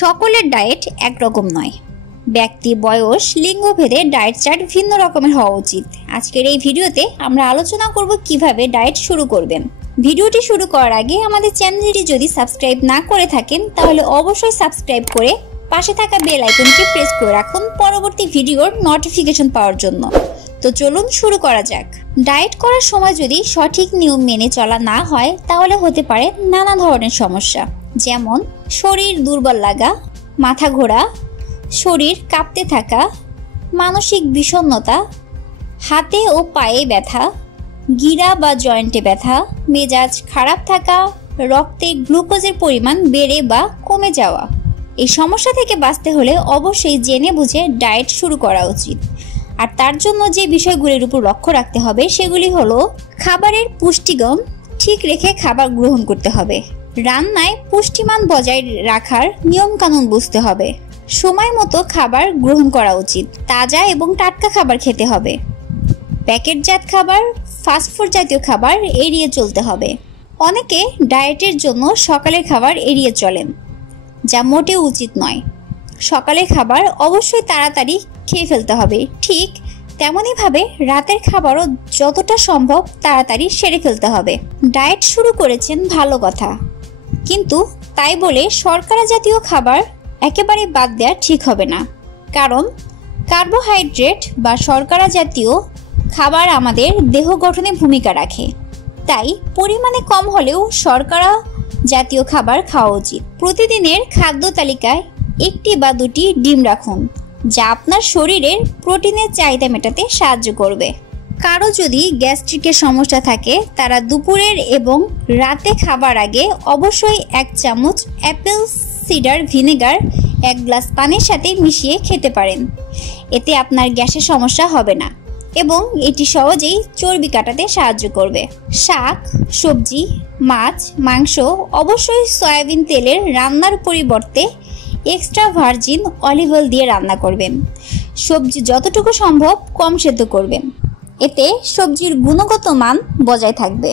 সকলের ডায়েট একরকম নয়। ব্যক্তি, বয়স, লিঙ্গ ভেদে ডায়েট চার্ট ভিন্ন রকমের হওয়া উচিত। আজকের এই ভিডিওতে আমরা আলোচনা করব কিভাবে ডায়েট শুরু করবেন। ভিডিওটি শুরু করার আগে আমাদের চ্যানেলটি যদি সাবস্ক্রাইব না করে থাকেন তাহলে অবশ্যই সাবস্ক্রাইব করে পাশে থাকা বেল আইকনটি প্রেস করে রাখুন পরবর্তী ভিডিওর নোটিফিকেশন পাওয়ার জন্য। তো চলুন শুরু করা যাক। ডায়েট করার সময় যদি সঠিক নিয়ম মেনে চলা না হয় তাহলে হতে পারে নানা ধরনের সমস্যা, যেমন শরীর দুর্বল লাগা, মাথা ঘোরা, শরীর কাঁপতে থাকা, মানসিক বিষণ্ণতা, হাতে ও পায়ে ব্যথা, গিরা বা জয়েন্টে ব্যথা, মেজাজ খারাপ থাকা, রক্তে গ্লুকোজের পরিমাণ বেড়ে বা কমে যাওয়া। এই সমস্যা থেকে বাঁচতে হলে অবশ্যই জেনে বুঝে ডায়েট শুরু করা উচিত। আর তার জন্য যে বিষয়গুলির উপর লক্ষ্য রাখতে হবে সেগুলি হলো খাবারের পুষ্টিগুণ ঠিক রেখে খাবার গ্রহণ করতে হবে, রান্নায় পুষ্টিমান বজায় রাখার নিয়মকানুন বুঝতে হবে, সময় মতো খাবার গ্রহণ করা উচিত, তাজা এবং টাটকা খাবার খেতে হবে, প্যাকেটজাত খাবার, ফাস্টফুড জাতীয় খাবার এড়িয়ে চলতে হবে। অনেকে ডায়েটের জন্য সকালের খাবার এড়িয়ে চলেন, যা মোটেও উচিত নয়। সকালের খাবার অবশ্যই তাড়াতাড়ি খেয়ে ফেলতে হবে, ঠিক তেমনইভাবে রাতের খাবারও যতটা সম্ভব তাড়াতাড়ি সেরে ফেলতে হবে। ডায়েট শুরু করেছেন ভালো কথা, কিন্তু তাই বলে শর্করা জাতীয় খাবার একেবারে বাদ দেওয়া ঠিক হবে না, কারণ কার্বোহাইড্রেট বা শর্করা জাতীয় খাবার আমাদের দেহ গঠনে ভূমিকা রাখে। তাই পরিমাণে কম হলেও শর্করা জাতীয় খাবার খাওয়া উচিত। প্রতিদিনের খাদ্য তালিকায় একটি বা দুটি ডিম রাখুন, যা আপনার শরীরের প্রোটিনের চাহিদা মেটাতে সাহায্য করবে। কারো যদি গ্যাস্ট্রিকের সমস্যা থাকে তারা দুপুরের এবং রাতে খাবার আগে অবশ্যই 1 চামচ অ্যাপেল সিডার ভিনেগার 1 গ্লাস পানির সাথে মিশিয়ে খেতে পারেন। এতে আপনার গ্যাসের সমস্যা হবে না এবং এটি সহজেই চর্বি কাটাতে সাহায্য করবে। শাক, সবজি, মাছ, মাংস অবশ্যই সয়াবিন তেলের রান্নার পরিবর্তে এক্সট্রা ভার্জিন অলিভ অয়েল দিয়ে রান্না করবেন। সবজি যতটুকু সম্ভব কম সেদ্ধ করবেন, এতে সবজির গুণগত মান বজায় থাকবে।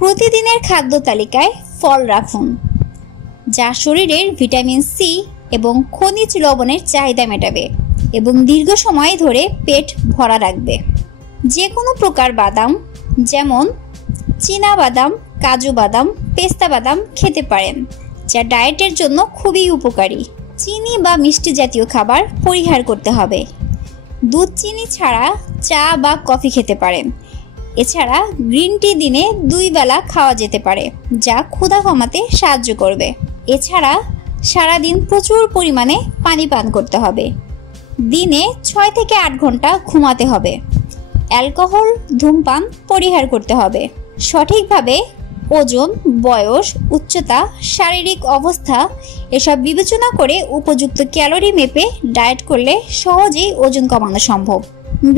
প্রতিদিনের খাদ্য তালিকায় ফল রাখুন, যা শরীরের ভিটামিন সি এবং খনিজ লবণের চাহিদা মেটাবে এবং দীর্ঘ সময় ধরে পেট ভরা রাখবে। যে কোনো প্রকার বাদাম, যেমন চীনা বাদাম, কাজু বাদাম, পেস্তা বাদাম খেতে পারেন, যা ডায়েটের জন্য খুবই উপকারী। চিনি বা মিষ্টি জাতীয় খাবার পরিহার করতে হবে। দুধ চিনি ছাড়া চা বা কফি খেতে পারেন। এছাড়া গ্রিন টি দিনে 2 বেলা খাওয়া যেতে পারে, যা ক্ষুধা কমাতে সাহায্য করবে। এছাড়া সারাদিন প্রচুর পরিমাণে পানি পান করতে হবে। দিনে 6 থেকে 8 ঘন্টা ঘুমাতে হবে। অ্যালকোহল, ধূমপান পরিহার করতে হবে। সঠিকভাবে ওজন, বয়স, উচ্চতা, শারীরিক অবস্থা এসব বিবেচনা করে উপযুক্ত ক্যালোরি মেপে ডায়েট করলে সহজেই ওজন কমানো সম্ভব।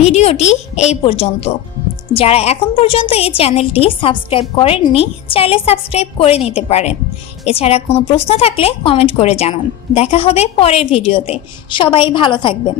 ভিডিওটি এই পর্যন্ত। যারা এখন পর্যন্ত এই চ্যানেলটি সাবস্ক্রাইব করেননি চাইলে সাবস্ক্রাইব করে নিতে পারেন। এছাড়া কোনো প্রশ্ন থাকলে কমেন্ট করে জানান। দেখা হবে পরের ভিডিওতে। সবাই ভালো থাকবেন।